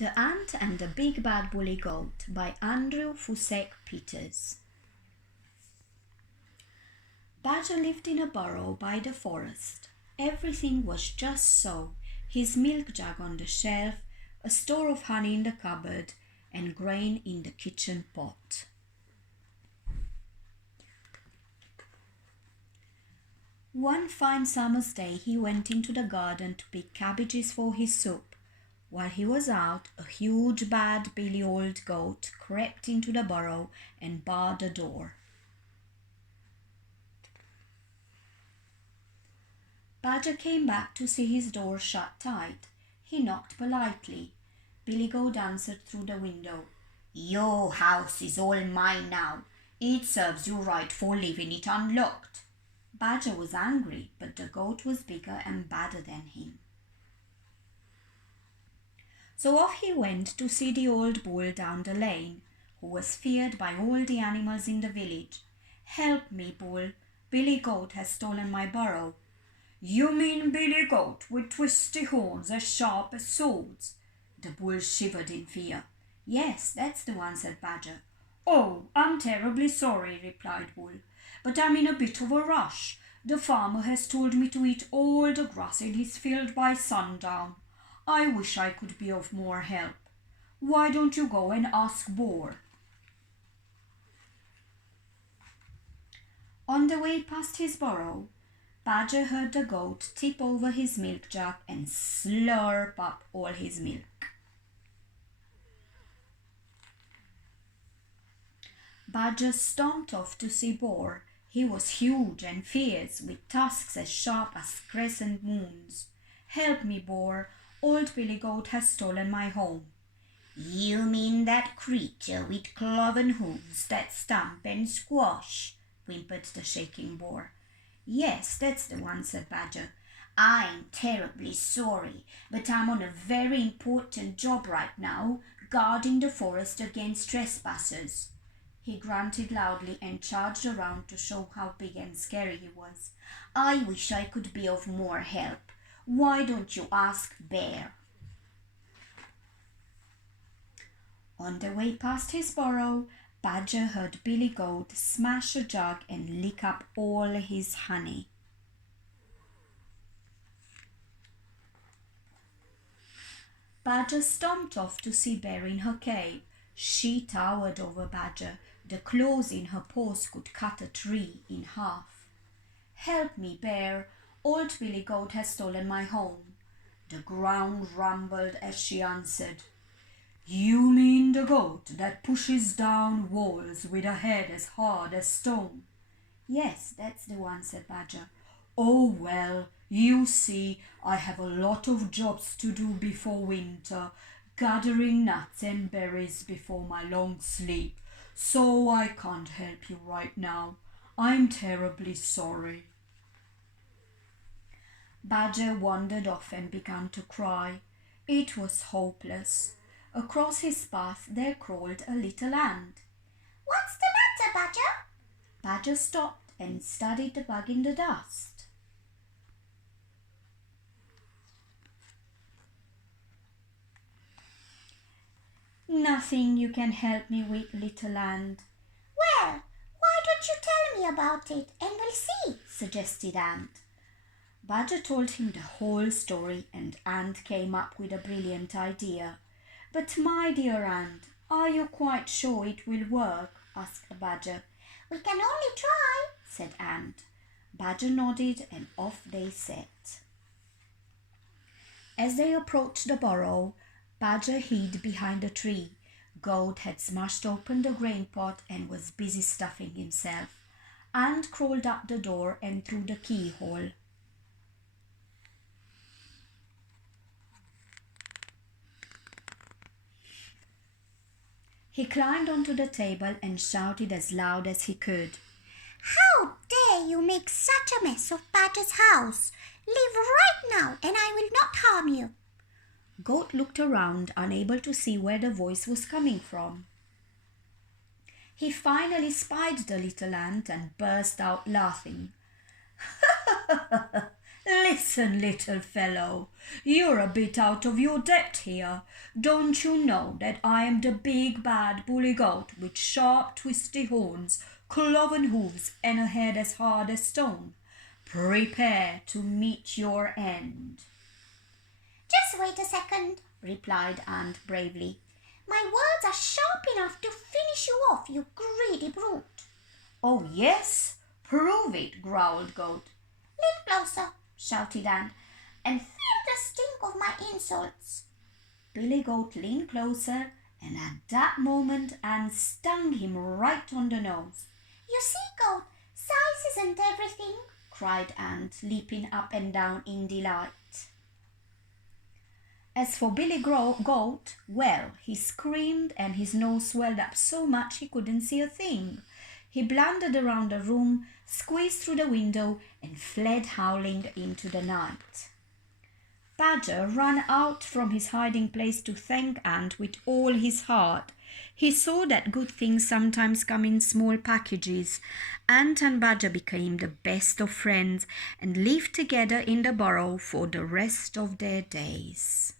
The Ant and the Big Bad Woolly Goat by Andrew Fusek Peters. Badger lived in a burrow by the forest. Everything was just so. His milk jug on the shelf, a store of honey in the cupboard, and grain in the kitchen pot. One fine summer's day he went into the garden to pick cabbages for his soup. While he was out, a huge bad billy old goat crept into the burrow and barred the door. Badger came back to see his door shut tight. He knocked politely. Billy Goat answered through the window. "Your house is all mine now. It serves you right for leaving it unlocked." Badger was angry, but the goat was bigger and badder than him. So off he went to see the old bull down the lane, who was feared by all the animals in the village. "Help me, Bull. Billy Goat has stolen my burrow." "You mean Billy Goat with twisty horns as sharp as swords?" The bull shivered in fear. "Yes, that's the one," said Badger. "Oh, I'm terribly sorry," replied Bull, "but I'm in a bit of a rush. The farmer has told me to eat all the grass in his field by sundown. I wish I could be of more help. Why don't you go and ask Boar?" On the way past his burrow, Badger heard the goat tip over his milk jug and slurp up all his milk. Badger stomped off to see Boar. He was huge and fierce, with tusks as sharp as crescent moons. "Help me, Boar. Old Billy Goat has stolen my home." "You mean that creature with cloven hooves that stamp and squash?" whimpered the shaking Boar. "Yes, that's the one," said Badger. "I'm terribly sorry, but I'm on a very important job right now, guarding the forest against trespassers." He grunted loudly and charged around to show how big and scary he was. "I wish I could be of more help. Why don't you ask Bear?" On the way past his burrow, Badger heard Billy Goat smash a jug and lick up all his honey. Badger stomped off to see Bear in her cave. She towered over Badger. The claws in her paws could cut a tree in half. "Help me, Bear. Old Billy Goat has stolen my home." The ground rumbled as she answered. "You mean the goat that pushes down walls with a head as hard as stone?" "Yes, that's the one," said Badger. "Oh, well, you see, I have a lot of jobs to do before winter, gathering nuts and berries before my long sleep, so I can't help you right now. I'm terribly sorry." Badger wandered off and began to cry. It was hopeless. Across his path there crawled a little ant. "What's the matter, Badger?" Badger stopped and studied the bug in the dust. "Nothing you can help me with, little ant." "Well, why don't you tell me about it and we'll see," suggested Ant. Badger told him the whole story, and Ant came up with a brilliant idea. "But my dear Ant, are you quite sure it will work?" asked Badger. "We can only try," said Ant. Badger nodded and off they set. As they approached the burrow, Badger hid behind a tree. Goat had smashed open the grain pot and was busy stuffing himself. Ant crawled up the door and through the keyhole. He climbed onto the table and shouted as loud as he could. "How dare you make such a mess of Badger's house? Leave right now and I will not harm you." Goat looked around, unable to see where the voice was coming from. He finally spied the little ant and burst out laughing. Listen, little fellow, you're a bit out of your depth here. Don't you know that I am the big bad bully goat with sharp twisty horns, cloven hooves, and a head as hard as stone? Prepare to meet your end. Just wait a second, replied Ant bravely. My words are sharp enough to finish you off, you greedy brute. Oh, yes? Prove it, growled Goat. Lean closer, shouted Ant, and feel the stink of my insults. Billy Goat leaned closer, and at that moment Ant stung him right on the nose. You see, Goat, size isn't everything, cried Ant, leaping up and down in delight. As for Billy Goat, well, he screamed and his nose swelled up so much he couldn't see a thing. He blundered around the room, squeezed through the window, and fled howling into the night. Badger ran out from his hiding place to thank Ant with all his heart. He saw that good things sometimes come in small packages. Ant and Badger became the best of friends and lived together in the burrow for the rest of their days.